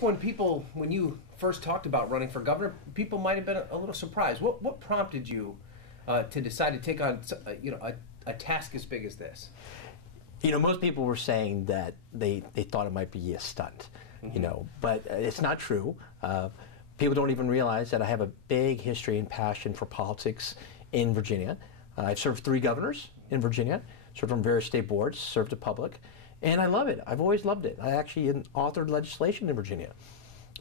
When you first talked about running for governor, people might have been a little surprised. What prompted you to decide to take on a task as big as this? Most people were saying that they thought it might be a stunt, but it's not true. People don't even realize that I have a big history and passion for politics in Virginia. I've served 3 governors in Virginia, served on various state boards, served the public, and I love it. I've always loved it. I actually authored legislation in Virginia,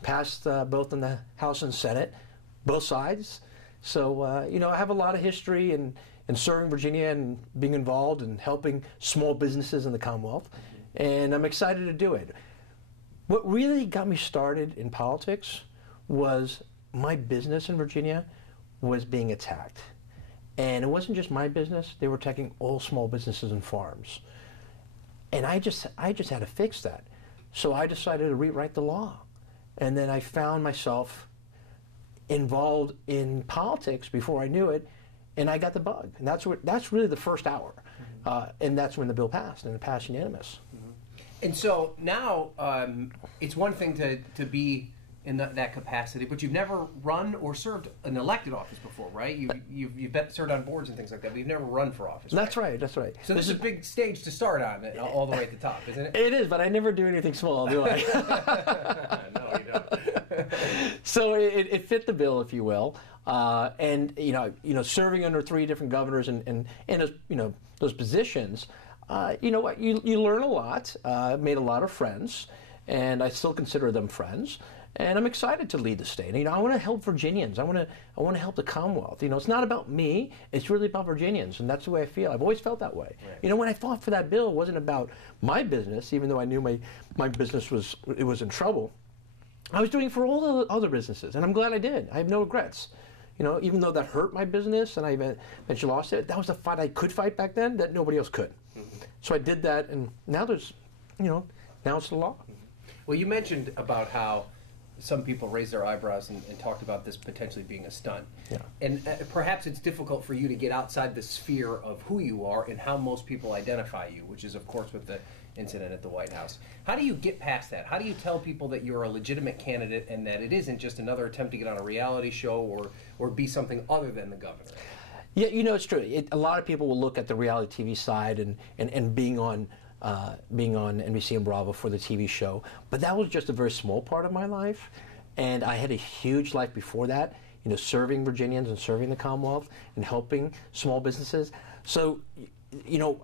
passed both in the House and Senate, both sides. So, I have a lot of history in serving Virginia and being involved and helping small businesses in the Commonwealth, and I'm excited to do it. What really got me started in politics was my business in Virginia was being attacked. And it wasn't just my business, they were attacking all small businesses and farms. And I just had to fix that. So I decided to rewrite the law. And then I found myself involved in politics before I knew it, and I got the bug. And that's really the first hour. And that's when the bill passed, and it passed unanimous. And so now it's one thing to be in that capacity, but you've never run or served an elected office before, right? You've served on boards and things like that, but you've never run for office. That's right. That's right. So this is a big stage to start on, all the way at the top, isn't it? It is, but I never do anything small, do I? No, you don't. So it fit the bill, if you will, and serving under 3 different governors and those positions, what you learn a lot. I've made a lot of friends, and I still consider them friends. And I'm excited to lead the state. I want to help Virginians. I want to help the Commonwealth. It's not about me. It's really about Virginians, and that's the way I feel. I've always felt that way. Right. When I fought for that bill, it wasn't about my business, even though I knew my business was in trouble. I was doing it for all the other businesses, and I'm glad I did. I have no regrets. Even though that hurt my business and I eventually lost it, that was the fight I could fight back then that nobody else could. So I did that, and now now it's the law. Well, you mentioned about how some people raised their eyebrows and talked about this potentially being a stunt. Yeah. And perhaps it's difficult for you to get outside the sphere of who you are and how most people identify you, which is, of course, with the incident at the White House. How do you get past that? How do you tell people that you're a legitimate candidate and that it isn't just another attempt to get on a reality show or be something other than the governor? Yeah, it's true. A lot of people will look at the reality TV side and being on NBC and Bravo for the TV show, but that was just a very small part of my life, and I had a huge life before that, serving Virginians and serving the Commonwealth and helping small businesses. So, you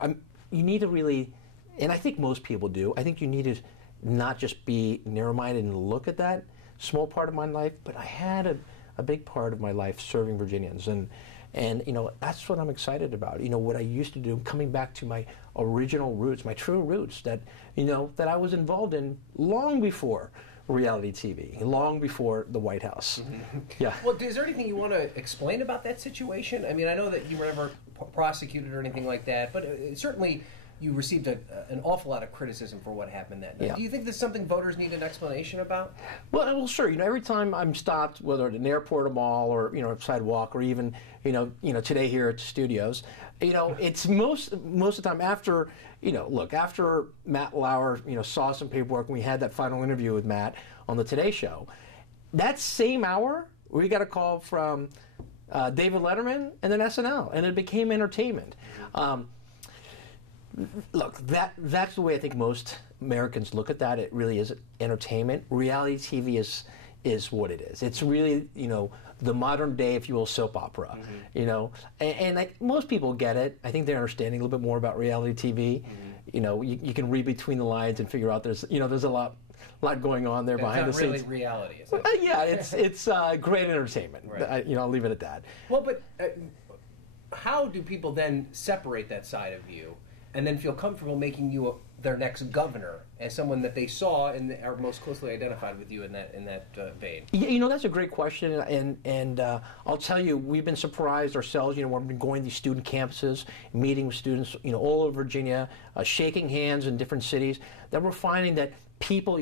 need to really, and I think most people do, I think you need to not just be narrow-minded and look at that small part of my life, but I had a big part of my life serving Virginians, and that's what I'm excited about. What I used to do, coming back to my original roots, my true roots that I was involved in long before reality TV, long before the White House. Yeah. Well, is there anything you want to explain about that situation? I mean, I know that you were never prosecuted or anything like that, but certainly you received an awful lot of criticism for what happened that night. Yeah. Do you think there's something voters need an explanation about? Well, sure. Every time I'm stopped, whether at an airport, a mall, or a sidewalk, or even today here at the studios, it's most of the time after after Matt Lauer saw some paperwork and we had that final interview with Matt on the Today Show. That same hour, we got a call from David Letterman and then SNL, and it became entertainment. Look, that's the way I think most Americans look at that. It really is entertainment. Reality TV is what it is. It's really, the modern day, if you will, soap opera. And like most people get it. I think they're understanding a little bit more about reality TV. You can read between the lines and figure out there's a lot going on there behind the scenes. It's not really reality, is it? Yeah, it's great entertainment. Right. I'll leave it at that. Well, but how do people then separate that side of you and then feel comfortable making you their next governor as someone that they saw and are most closely identified with you in that vein? Yeah, that's a great question, and I'll tell you, we've been surprised ourselves. We've been going to these student campuses, meeting with students, all over Virginia, shaking hands in different cities. That we're finding that people,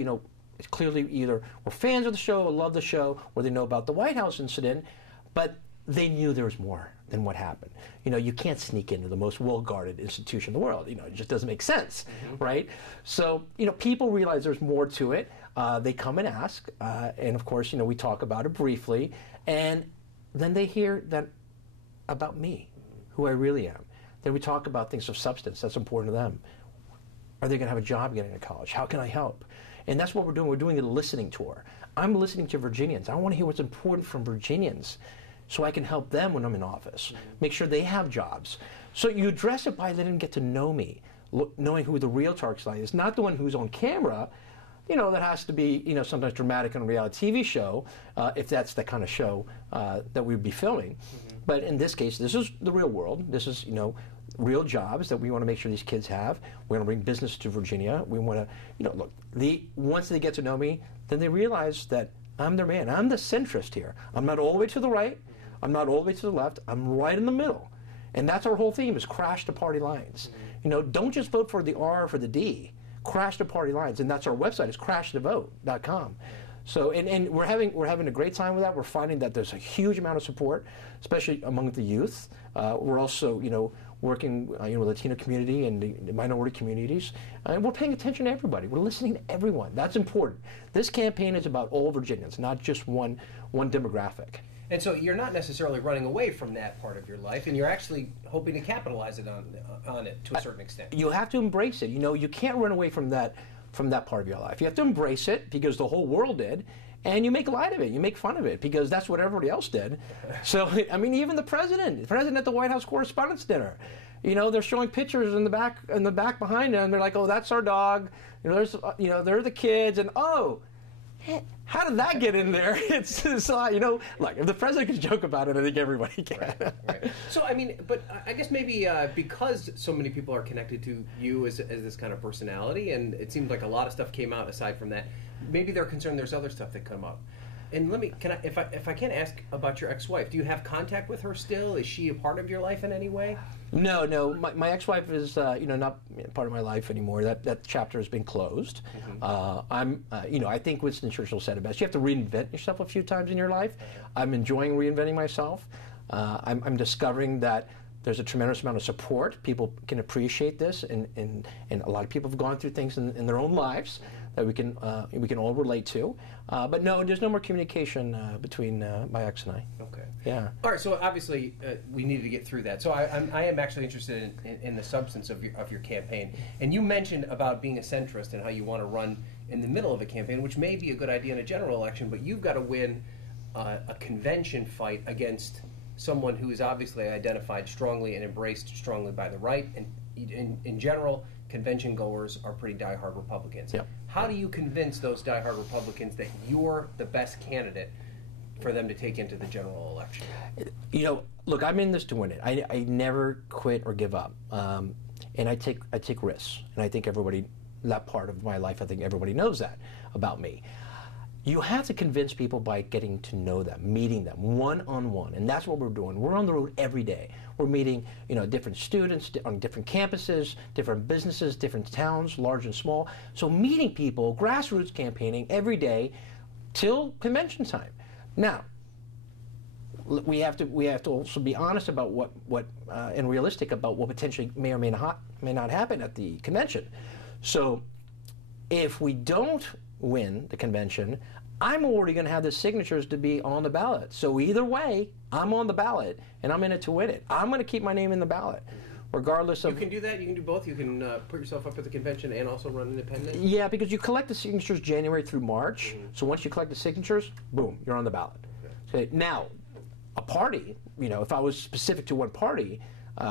clearly either were fans of the show or love the show, or they know about the White House incident, but they knew there was more than what happened. You can't sneak into the most well-guarded institution in the world. It just doesn't make sense, right? So, people realize there's more to it. They come and ask, and of course, we talk about it briefly, and then they hear that about me, who I really am. Then we talk about things of substance that's important to them. Are they going to have a job getting to college? How can I help? And that's what we're doing. We're doing a listening tour. I'm listening to Virginians. I want to hear what's important from Virginians so I can help them when I'm in office, make sure they have jobs. So you address it by letting them get to know me, knowing who the real target audience is, not the one who's on camera, that has to be, sometimes dramatic on a reality TV show, if that's the kind of show that we'd be filming. But in this case, this is the real world. This is, real jobs that we want to make sure these kids have. We want to bring business to Virginia. We want to, look, once they get to know me, then they realize that I'm their man. I'm the centrist here. I'm not all the way to the right. I'm not all the way to the left. I'm right in the middle. And that's our whole theme, is crash the party lines. Don't just vote for the R or for the D. Crash the party lines. And that's our website, is crashthevote.com. So, and we're having a great time with that. We're finding that there's a huge amount of support, especially among the youth. We're also, working with the Latino community and the minority communities. And we're paying attention to everybody. We're listening to everyone. That's important. This campaign is about all Virginians, not just one demographic. And so you're not necessarily running away from that part of your life, and you're actually hoping to capitalize on it to a certain extent. You have to embrace it. You can't run away from that part of your life. You have to embrace it because the whole world did, and you make light of it. You make fun of it because that's what everybody else did. So, I mean, even the president at the White House Correspondents' Dinner, they're showing pictures in the back behind them. They're like, "Oh, that's our dog." They're the kids, and oh, how did that get in there? It's like if the president can joke about it, I think everybody can. Right. So, I mean, but I guess maybe because so many people are connected to you as this kind of personality, and it seems like a lot of stuff came out aside from that, maybe they're concerned there's other stuff that come up. And if I can ask about your ex-wife, do you have contact with her still? Is she a part of your life in any way? No. My ex-wife is not part of my life anymore. That chapter has been closed. I think Winston Churchill said it best. You have to reinvent yourself a few times in your life. I'm enjoying reinventing myself. I'm discovering that there's a tremendous amount of support. People can appreciate this, and a lot of people have gone through things in their own lives that we can all relate to. But no, there's no more communication between my ex and I. Okay. Yeah. All right. So obviously we need to get through that. So I am actually interested in the substance of your campaign. And you mentioned about being a centrist and how you want to run in the middle of a campaign, which may be a good idea in a general election, but you've got to win a convention fight against someone who is obviously identified strongly and embraced strongly by the right, and in general, convention goers are pretty diehard Republicans. Yep. How do you convince those diehard Republicans that you're the best candidate for them to take into the general election? Look, I'm in this to win it. I never quit or give up, and I take risks, and I think everybody, that part of my life, I think everybody knows that about me. You have to convince people by getting to know them, meeting them one-on-one, and that's what we're doing. We're on the road every day. We're meeting, different students on different campuses, different businesses, different towns, large and small. So meeting people, grassroots campaigning every day till convention time. Now, we have to also be honest about what and realistic about what potentially may or may not happen at the convention. So, if we don't win the convention, I'm already going to have the signatures to be on the ballot. So either way, I'm on the ballot, and I'm in it to win it. I'm going to keep my name in the ballot, regardless of... You can do that? You can do both? You can put yourself up at the convention and also run independent? Yeah, because you collect the signatures January through March. So once you collect the signatures, boom, you're on the ballot. Okay. Now, a party, if I was specific to one party,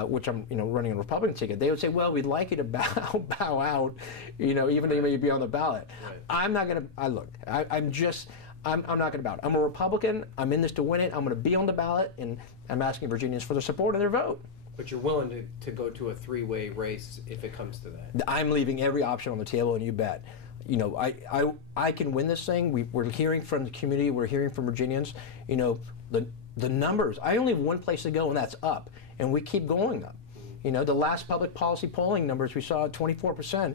which I'm, running a Republican ticket, they would say, well, we'd like you to bow out, even though you may be on the ballot. Right. I'm not going to, I'm not going to bow out. I'm a Republican. I'm in this to win it. I'm going to be on the ballot, and I'm asking Virginians for their support and their vote. But you're willing to go to a three-way race if it comes to that? I'm leaving every option on the table, and you bet. I can win this thing. We're hearing from the community. We're hearing from Virginians. The numbers. I only have one place to go, and that's up. And we keep going up. The last public policy polling numbers, we saw 24%,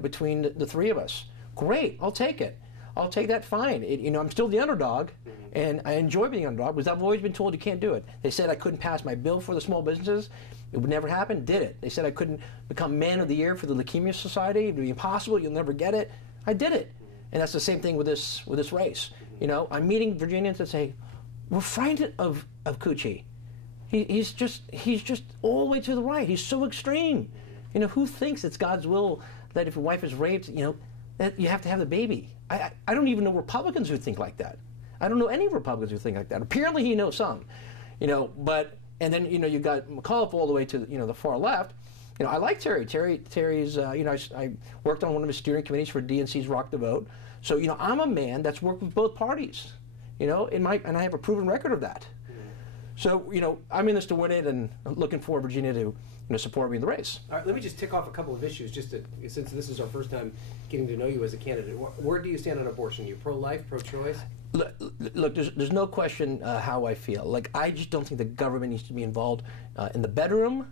between the three of us. Great, I'll take it. I'll take that fine. I'm still the underdog, and I enjoy being underdog because I've always been told you can't do it. They said I couldn't pass my bill for the small businesses. It would never happen. Did it. They said I couldn't become Man of the Year for the Leukemia Society. It would be impossible. You'll never get it. I did it. And that's the same thing with this race. You know, I'm meeting Virginians that say, we're frightened of Coochie. He's just all the way to the right. He's so extreme. You know, who thinks it's God's will that if your wife is raped, you know, that you have to have the baby? I don't even know Republicans who think like that. I don't know any Republicans who think like that. Apparently he knows some. You know, and then, you know, you got McAuliffe all the way to, you know, the far left. You know, I like Terry. Terry's, you know, I worked on one of his steering committees for DNC's Rock the Vote. So, you know, I'm a man that's worked with both parties, you know, and I have a proven record of that. So, you know, I'm in this to win it, and I'm looking for Virginia to, you know, support me in the race. All right, let me just tick off a couple of issues, just to, since this is our first time getting to know you as a candidate. Where do you stand on abortion? Are you pro-life, pro-choice? Look, there's no question how I feel. Like, I just don't think the government needs to be involved in the bedroom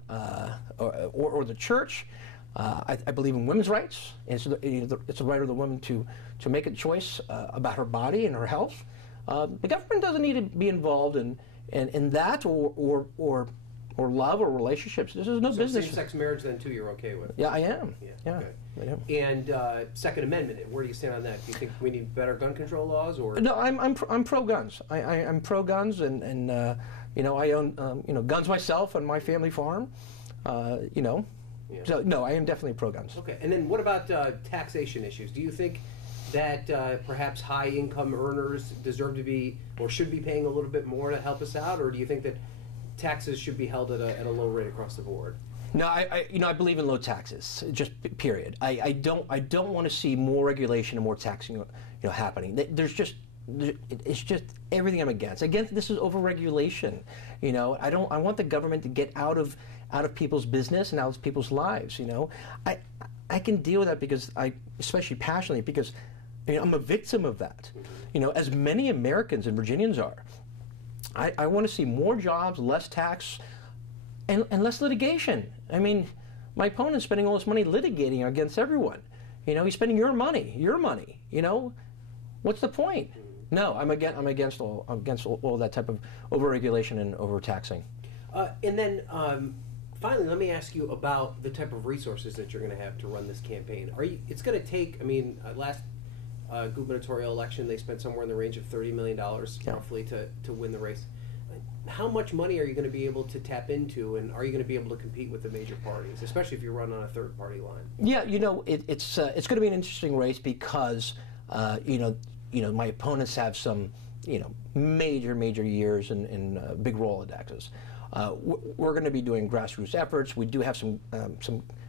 or the church. I believe in women's rights. It's the right of the woman to make a choice about her body and her health. The government doesn't need to be involved in that or love or relationships. This is no business. Same-sex marriage, then, too, you're okay with? Yeah, I am. Yeah, okay. I am. And Second Amendment, where do you stand on that? Do you think we need better gun control laws, or? No, I'm pro-guns. I'm pro-guns, and you know, I own you know, guns myself on my family farm. You know, so no, I am definitely pro-guns. Okay, and then what about taxation issues? Do you think that perhaps high-income earners deserve to be or should be paying a little bit more to help us out, or do you think that taxes should be held at a low rate across the board? No, I believe in low taxes. Just period. I don't want to see more regulation and more taxing, you know, happening. It's just everything I'm against. This is overregulation. You know, I want the government to get out of people's business and out of people's lives. You know, I can deal with that because especially passionately, because, you know, I'm a victim of that. You know, as many Americans and Virginians are. I want to see more jobs, less tax, and less litigation. I mean, my opponent's spending all this money litigating against everyone. You know, he's spending your money. You know, what's the point? No, I'm against all that type of overregulation and overtaxing. And then finally, let me ask you about the type of resources that you're going to have to run this campaign. It's going to take. I mean, last gubernatorial election, they spent somewhere in the range of $30 million roughly to win the race. How much money are you going to be able to tap into, and are you going to be able to compete with the major parties, especially if you run on a third-party line? Yeah, you know, it's going to be an interesting race because you know, my opponents have some, you know, major years in big Rolodexes. We're going to be doing grassroots efforts. We do have some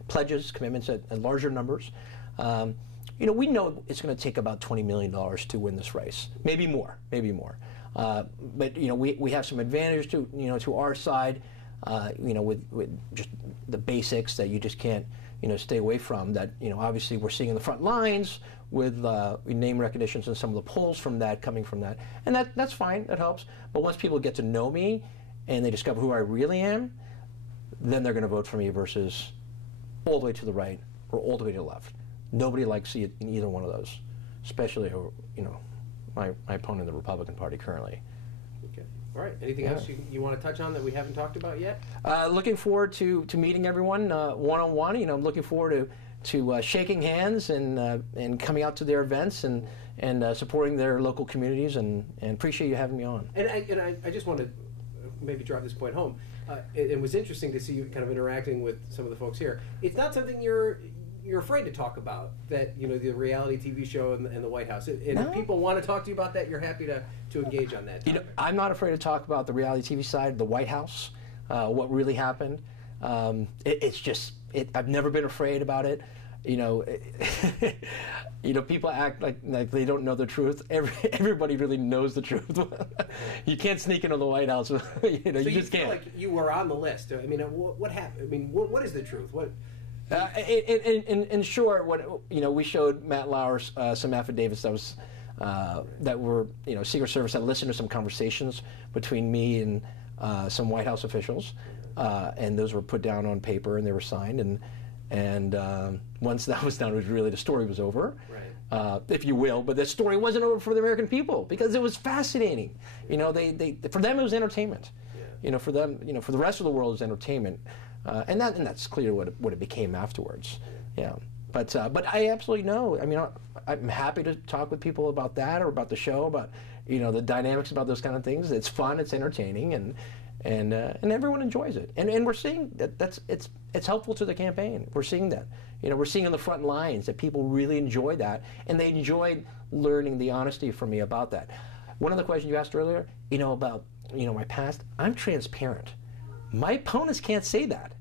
pledges, commitments at larger numbers. You know, we know it's going to take about $20 million to win this race, maybe more. But you know, we have some advantage to our side. You know, with just the basics that you just can't, you know, stay away from. That, you know, obviously we're seeing in the front lines with name recognitions and some of the polls from that coming from that, and that's fine. That helps. But once people get to know me and they discover who I really am, then they're going to vote for me versus all the way to the right or all the way to the left. Nobody likes it in either one of those, especially, you know, my opponent in the Republican Party currently. Okay. All right. Anything else you want to touch on that we haven't talked about yet? Looking forward to meeting everyone one-on-one. You know, I'm looking forward to shaking hands and coming out to their events and supporting their local communities, and appreciate you having me on. And I just want to maybe drive this point home. It was interesting to see you kind of interacting with some of the folks here. It's not something you're afraid to talk about, that, you know, the reality TV show and the White House. And if people want to talk to you about that, you're happy to engage on that topic. You know, I'm not afraid to talk about the reality TV side, the White House, what really happened. It's just, I've never been afraid about it. You know, you know, people act like they don't know the truth. Everybody really knows the truth. You can't sneak into the White House. You know, so you just can't. Like you were on the list. I mean, what happened? I mean, what is the truth? What? In short, what, you know, we showed Matt Lauer some affidavits that were, you know, Secret Service had listened to some conversations between me and some White House officials, and those were put down on paper and they were signed, and once that was done, it was really, the story was over, right. If you will. But the story wasn't over for the American people because it was fascinating. You know, they for them it was entertainment. Yeah. You know, for them, you know, for the rest of the world it was entertainment. And that's clear what it became afterwards. Yeah. But I absolutely know. I mean, I'm happy to talk with people about that or about the show, about the dynamics about those kind of things. It's fun, it's entertaining, and everyone enjoys it. And we're seeing that it's helpful to the campaign. We're seeing that. We're seeing on the front lines that people really enjoy that, and they enjoyed learning the honesty from me about that. One of the questions you asked earlier, about my past, I'm transparent. My opponents can't say that.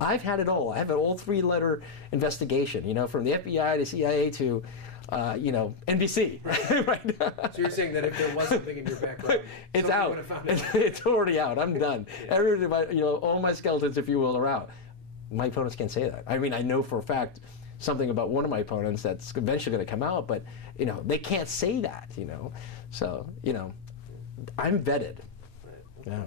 I've had it all. I have an all 3-letter investigation, from the FBI to CIA to, NBC. Right. Right? So you're saying that if there was something in your background, it's out. It's already out. I'm done. Everybody, all my skeletons, if you will, are out. My opponents can't say that. I mean, I know for a fact something about one of my opponents that's eventually going to come out, but they can't say that. So I'm vetted. Yeah.